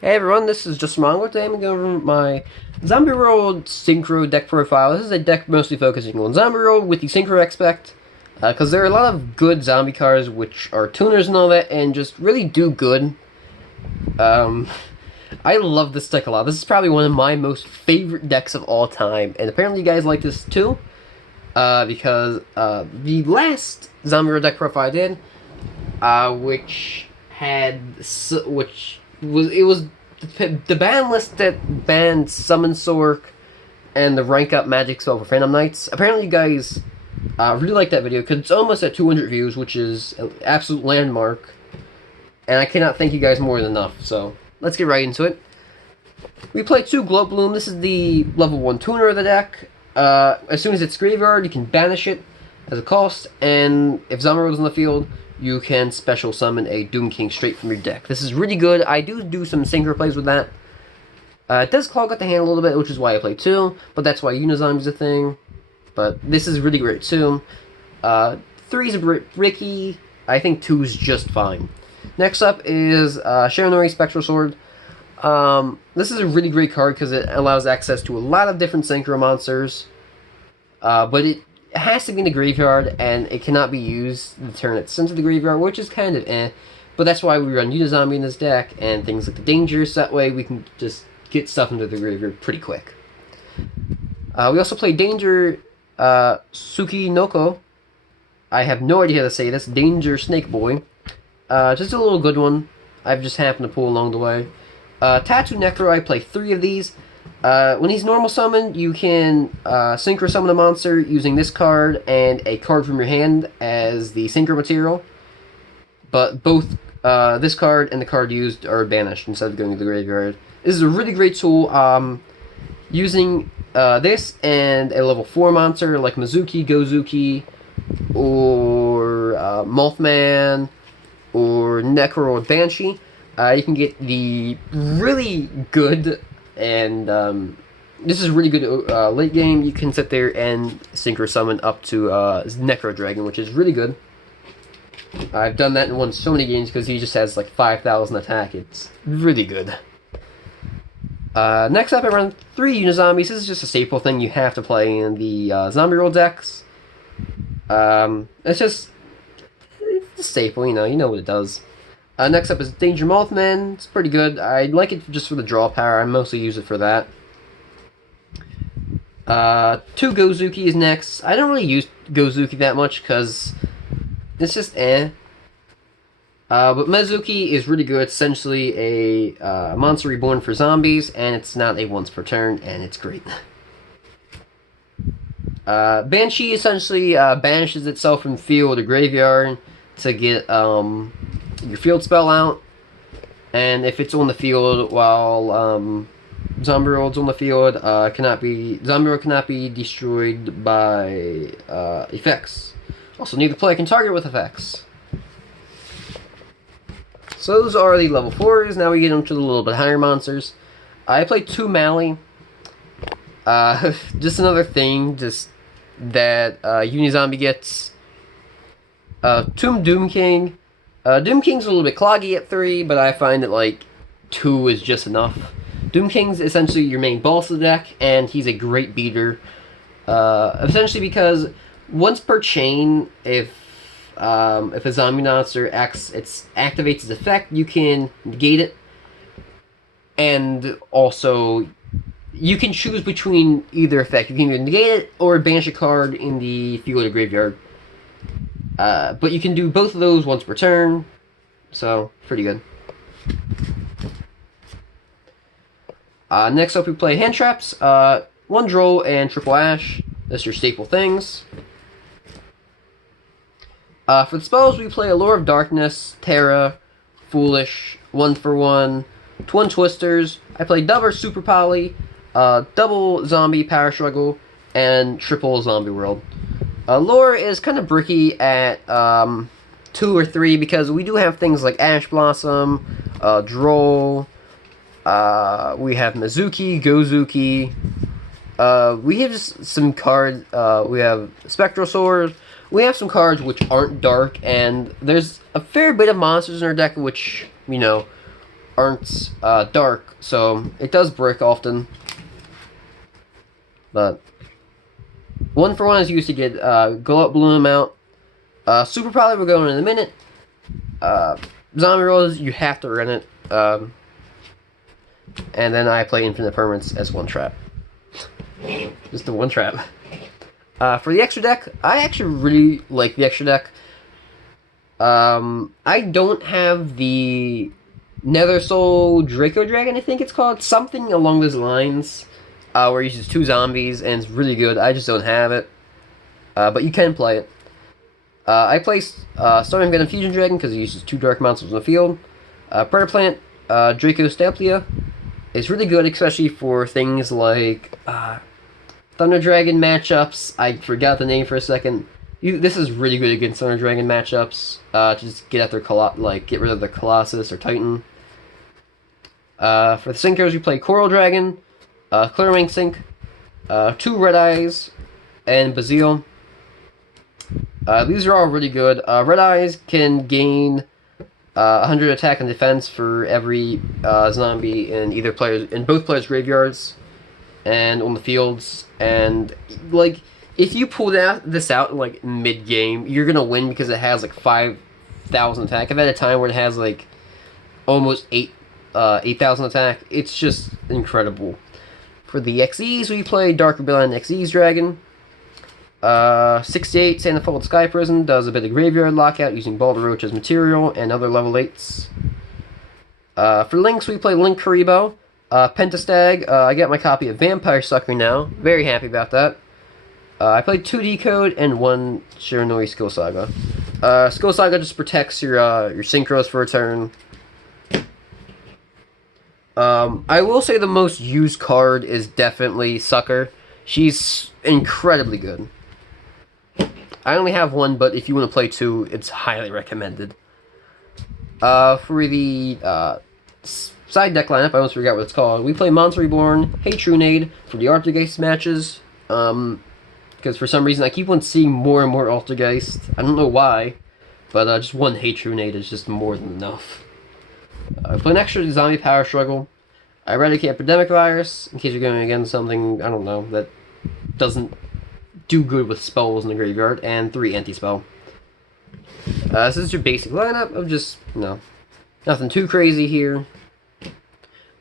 Hey everyone, this is just Mongo. Today I'm going over my Zombie World Synchro deck profile. This is a deck mostly focusing on Zombie World with the Synchro aspect, because there are a lot of good zombie cards which are tuners and all that, and just really do good. Um, I love this deck a lot. This is probably one of my most favorite decks of all time, and apparently you guys like this too, because the last Zombie World deck profile I did, which had which was the ban list that banned Summon Sork and the rank up magic spell for Phantom Knights. Apparently, you guys really like that video because it's almost at 200 views, which is an absolute landmark. And I cannot thank you guys more than enough. So let's get right into it. We play 2 Glow Bloom. This is the level 1 tuner of the deck. As soon as it's graveyard, you can banish it as a cost, and if Zombie World is on the field, you can special summon a Doom King straight from your deck. This is really good. I do some synchro plays with that. It does clog up the hand a little bit, which is why I play 2, but that's why Unizombie is a thing. But this is really great too. 3 is a bit ricky. I think 2 is just fine. Next up is Sharonori Spectral Sword. This is a really great card because it allows access to a lot of different synchro monsters. But it has to be in the graveyard, and it cannot be used the turn it's sent to the graveyard, which is kind of eh. But that's why we run Unizombie in this deck, and things like the Dangers, that way we can just get stuff into the graveyard pretty quick. We also play Danger Tsukinoko. I have no idea how to say this. Danger Snake Boy. Just a little good one. I've just happened to pull along the way. Tattoo Necro, I play 3 of these. When he's normal summoned, you can synchro summon a monster using this card and a card from your hand as the synchro material. But both this card and the card used are banished instead of going to the graveyard. This is a really great tool. Using this and a level 4 monster like Mizuki, Gozuki, or Mothman, or Necro or Banshee, you can get the really good, and this is really good late game. You can sit there and synchro summon up to Necro Dragon, which is really good. I've done that and won so many games because he just has like 5,000 attack. It's really good. Next up, I run 3 Unizombies. This is just a staple thing you have to play in the Zombie Roll decks. It's just a staple, you know what it does. Next up is Danger Mothman. It's pretty good. I like it just for the draw power. I mostly use it for that. 2 Gozuki is next. I don't really use Gozuki that much because it's just eh. But Mizuki is really good. It's essentially a monster reborn for zombies, and it's not a once per turn, and it's great. Banshee essentially banishes itself from field or graveyard to get your field spell out, and if it's on the field while Zombie World's on the field, Zombie World cannot be destroyed by effects. Also, neither player can target with effects. So those are the level 4s. Now we get into the little bit higher monsters. I played 2 Mali. Just another thing, just that Unizombie gets. Tomb Doom King. Doom King's a little bit cloggy at 3, but I find that like 2 is just enough. Doom King's essentially your main boss of the deck, and he's a great beater. Essentially because once per chain, if a zombie monster activates its effect, you can negate it, and also you can choose between either effect. You can either negate it or banish a card in the field or graveyard. But you can do both of those once per turn, so pretty good. Next up, we play Hand Traps. 1 Droll and Triple Ash. That's your staple things. For the spells, we play Allure of Darkness, Terra, Foolish, 1 for 1, Twin Twisters. I play double Super Poly, double Zombie Power Struggle, and triple Zombie World. Lore is kind of bricky at 2 or 3 because we do have things like Ash Blossom, Droll, we have Mizuki, Gozuki, we have just some cards, we have Spectral Sword, we have some cards which aren't dark, and there's a fair bit of monsters in our deck which, aren't dark, so it does brick often. But 1-for-1 is used to get glow up balloon amount. Super Poly we'll go in a minute. Zombie rolls, you have to run it. And then I play Infinite Permanence as one trap. Just the one trap. For the extra deck, I actually really like the extra deck. I don't have the Nether Soul Draco Dragon, I think it's called. Something along those lines. Where it uses 2 zombies, and it's really good. I just don't have it. But you can play it. I play Storm Gun Fusion Dragon because it uses 2 dark monsters in the field. Predator Plant, Draco Staplia. It's really good, especially for things like Thunder Dragon matchups. I forgot the name for a second. This is really good against Thunder Dragon matchups. Just get at their get rid of their Colossus or Titan. For the Synchros, you play Coral Dragon, Clearwing Sync, 2 Red Eyes, and Bazil. These are all really good. Red Eyes can gain 100 attack and defense for every zombie in both players' graveyards and on the fields. And like, if you pull this out in like mid game, you're gonna win because it has like 5,000 attack. I've had a time where it has like almost 8,000 attack. It's just incredible. For the XEs, we play Dark Rebellion XEs Dragon. 68 Sandalfold Sky Prison does a bit of graveyard lockout using Balder Roach as material and other level 8s. For Links, we play Link Karibo. Pentastag, I got my copy of Vampire Sucker now. Very happy about that. I played 2 Decode and 1 Shiranui Skill Saga. Skill Saga just protects your Synchros for a turn. I will say the most used card is definitely Sucker. She's incredibly good. I only have 1, but if you want to play 2, it's highly recommended. For the side deck lineup, I almost forgot what it's called. We play Monster Reborn, Hey Trunade for the Altergeist matches. Because for some reason I keep on seeing more and more Altergeist. I don't know why, but just 1 Hey Trunade is just more than enough. I play an extra Zombie Power Struggle. I eradicate Epidemic Virus, in case you're going against something, I don't know, that doesn't do good with spells in the graveyard, and 3 Anti-Spell. This is your basic lineup of just, nothing too crazy here.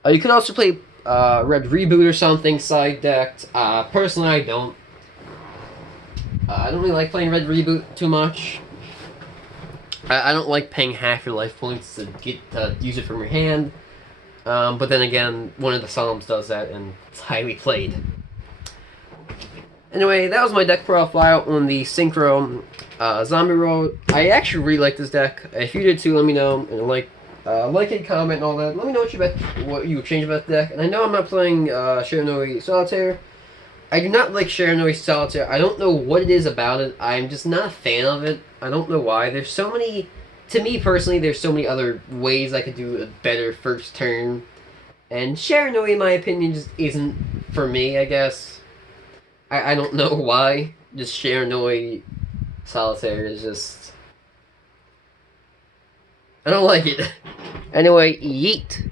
You could also play Red Reboot or something, side decked. Personally, I don't. I don't really like playing Red Reboot too much. I don't like paying half your life points to use it from your hand. But then again, one of the Psalms does that, and it's highly played. Anyway, that was my deck profile on the Synchro Zombie Road. I actually really like this deck. If you did too, let me know. And like it, comment, and all that. Let me know what you would change about the deck. And I know I'm not playing Shiranui Solitaire. I do not like Shiranui Solitaire. I don't know what it is about it. I'm just not a fan of it. I don't know why. There's so many... To me, personally, there's so many other ways I could do a better first turn. And Shiranui, in my opinion, just isn't for me, I guess. I don't know why. Just Shiranui Solitaire is just... I don't like it. Anyway, yeet.